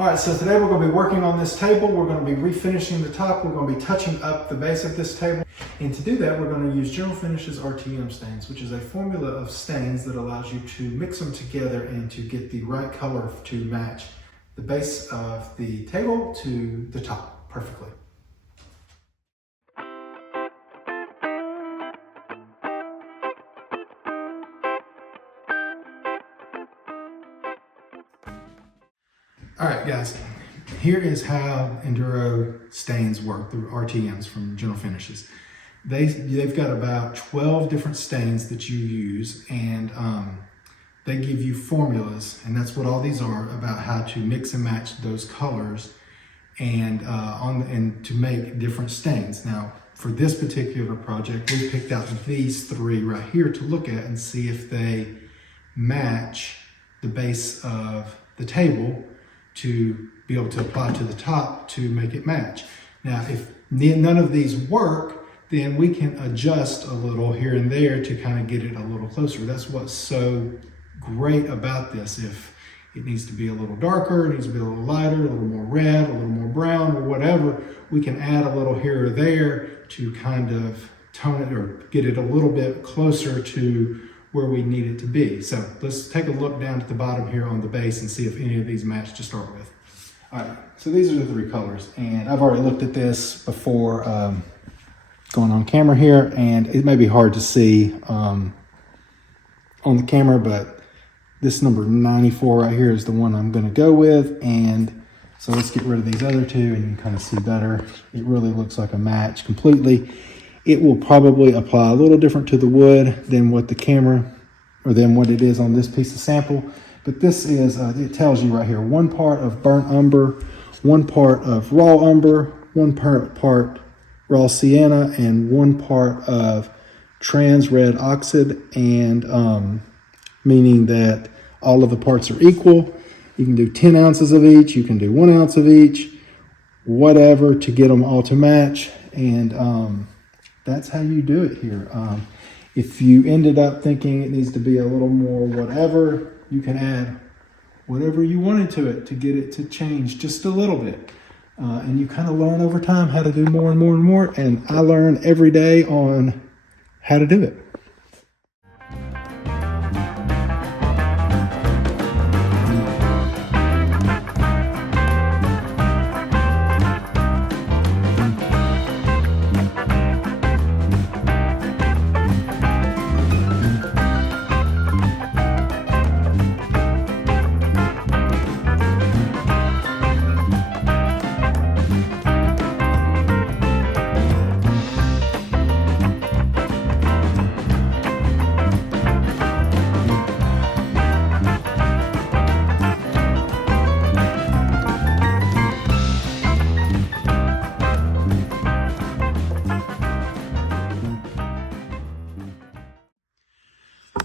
All right, so today we're going to be working on this table. We're going to be refinishing the top. We're going to be touching up the base of this table. And to do that, we're going to use General Finishes RTM Stains, which is a formula of stains that allows you to mix them together and to get the right color to match the base of the table to the top perfectly. All right, guys, here is how Enduro stains work, the RTMs from General Finishes. They've got about 12 different stains that you use, and they give you formulas, and that's what all these are, about how to mix and match those colors and to make different stains. Now, for this particular project, we picked out these three right here to look at and see if they match the base of the table to be able to apply to the top to make it match. Now, if none of these work, then we can adjust a little here and there to kind of get it a little closer. That's what's so great about this. If it needs to be a little darker, it needs to be a little lighter, a little more red, a little more brown, or whatever, we can add a little here or there to kind of tone it or get it a little bit closer to where we need it to be. So let's take a look down at the bottom here on the base and see if any of these match to start with. All right, so these are the three colors, and I've already looked at this before going on camera here, and it may be hard to see on the camera, but this number 94 right here is the one I'm gonna go with. And so let's get rid of these other two and you can kind of see better. It really looks like a match completely. It will probably apply a little different to the wood than what the camera, or than what it is on this piece of sample. But this is, it tells you right here, 1 part of burnt umber, 1 part of raw umber, 1 part raw sienna, and 1 part of trans red oxide, and meaning that all of the parts are equal. You can do 10 ounces of each, you can do 1 ounce of each, whatever, to get them all to match. And that's how you do it here. If you ended up thinking it needs to be a little more whatever, you can add whatever you wanted to it to get it to change just a little bit. And you kind of learn over time how to do more and more and more. And I learn every day on how to do it.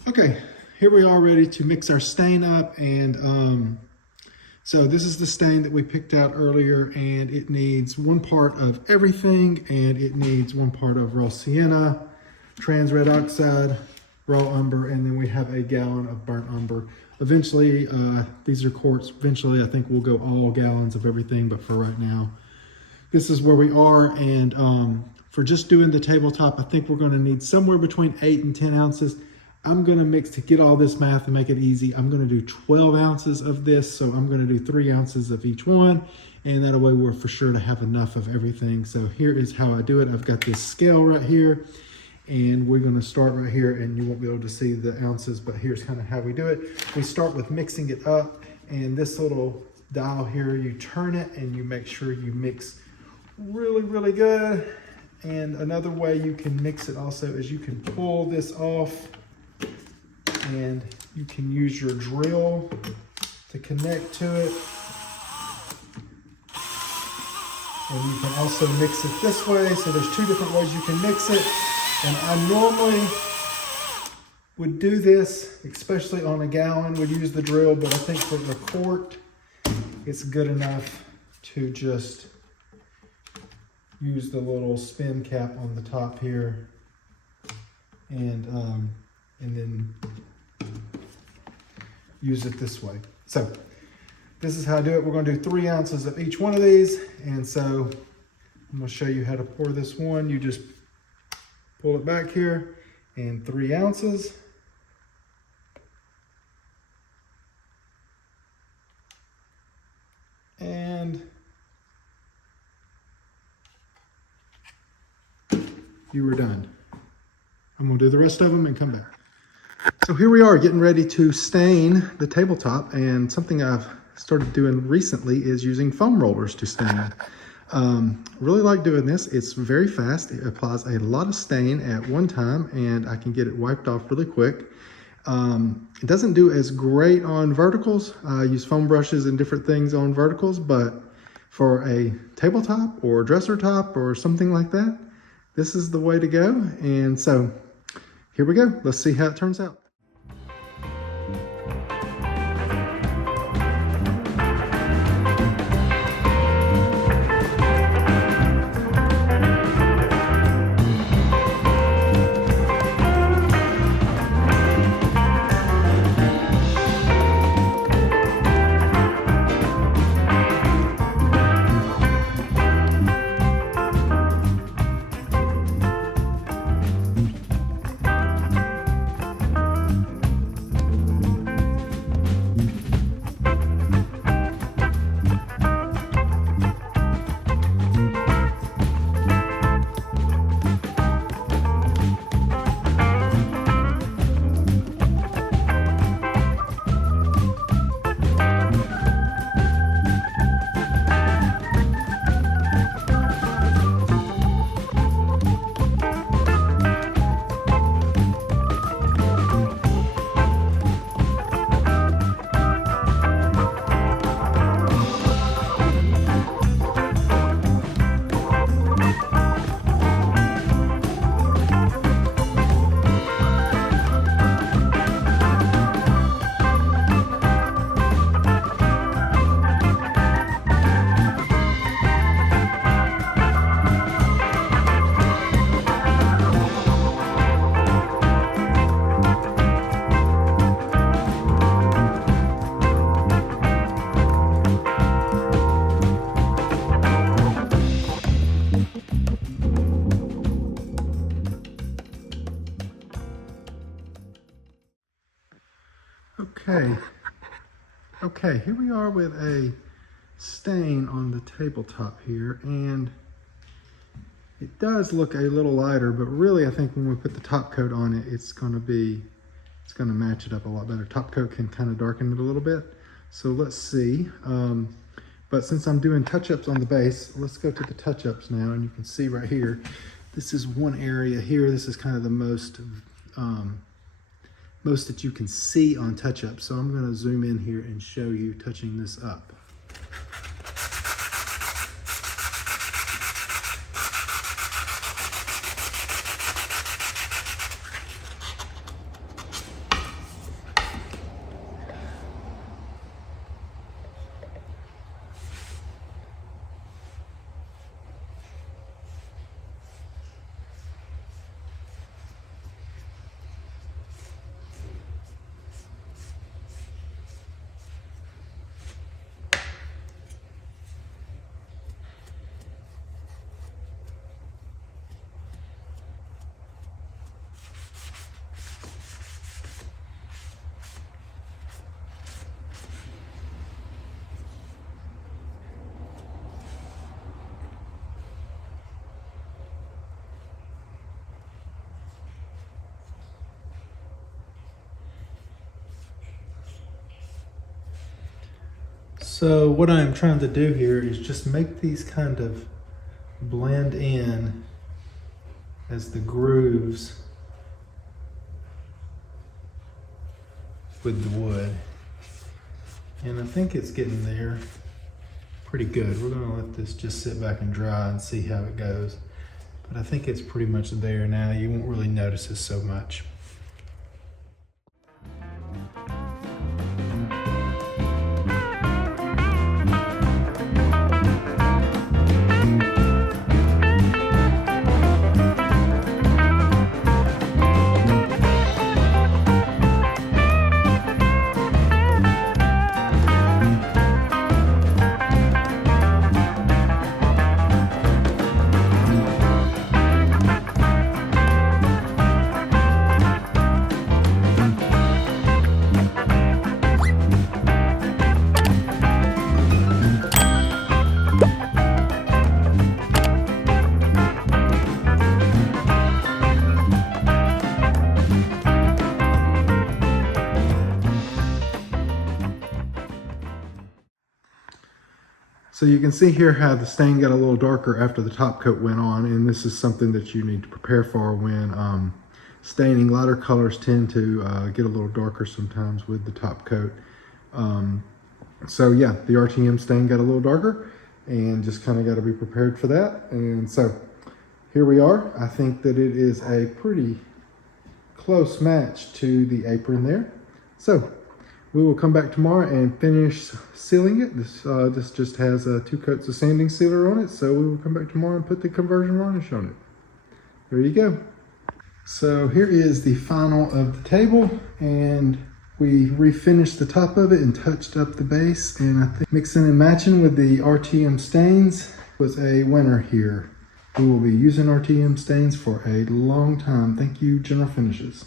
Okay, here we are ready to mix our stain up, and so this is the stain that we picked out earlier, and it needs 1 part of everything, and it needs 1 part of raw sienna, trans red oxide, raw umber, and then we have a gallon of burnt umber. Eventually, these are quarts. Eventually, I think we'll go all gallons of everything, but for right now, this is where we are. And for just doing the tabletop, I think we're gonna need somewhere between 8 and 10 ounces. I'm gonna mix, to get all this math and make it easy, I'm gonna do 12 ounces of this. So I'm gonna do 3 ounces of each one. And that way we're for sure to have enough of everything. So here is how I do it. I've got this scale right here, and we're gonna start right here, and you won't be able to see the ounces, but here's kind of how we do it. We start with mixing it up, and this little dial here, you turn it and you make sure you mix really, really good. And another way you can mix it also is you can pull this off, and you can use your drill to connect to it. And you can also mix it this way. So there's 2 different ways you can mix it. And I normally would do this, especially on a gallon, would use the drill, but I think for the quart, it's good enough to just use the little spin cap on the top here, and then use it this way. So this is how I do it. We're going to do 3 ounces of each one of these. And so I'm going to show you how to pour this one. You just pull it back here and 3 ounces. And you were done. I'm going to do the rest of them and come back. So here we are getting ready to stain the tabletop, and something I've started doing recently is using foam rollers to stain. Really like doing this. It's very fast. It applies a lot of stain at one time and I can get it wiped off really quick. It doesn't do as great on verticals. I use foam brushes and different things on verticals, but for a tabletop or dresser top or something like that, this is the way to go. And so here we go. Let's see how it turns out. Okay, here we are with a stain on the tabletop here, and it does look a little lighter, but really I think when we put the top coat on it, it's gonna match it up a lot better. Top coat can kind of darken it a little bit. So let's see. But since I'm doing touch-ups on the base, let's go to the touch-ups now, and you can see right here, this is one area here. This is kind of the most that you can see on touch-up. So I'm going to zoom in here and show you touching this up. So what I'm trying to do here is just make these kind of blend in as the grooves with the wood. And I think it's getting there pretty good. We're gonna let this just sit back and dry and see how it goes. But I think it's pretty much there now. You won't really notice it so much. So you can see here how the stain got a little darker after the top coat went on, and this is something that you need to prepare for when staining. Lighter colors tend to get a little darker sometimes with the top coat. So yeah, the RTM stain got a little darker, and just kind of got to be prepared for that. And so here we are. I think that it is a pretty close match to the apron there. So we will come back tomorrow and finish sealing it. This just has 2 coats of sanding sealer on it. So we will come back tomorrow and put the conversion varnish on it. There you go. So here is the final of the table, and we refinished the top of it and touched up the base. And I think mixing and matching with the RTM stains was a winner here. We will be using RTM stains for a long time. Thank you, General Finishes.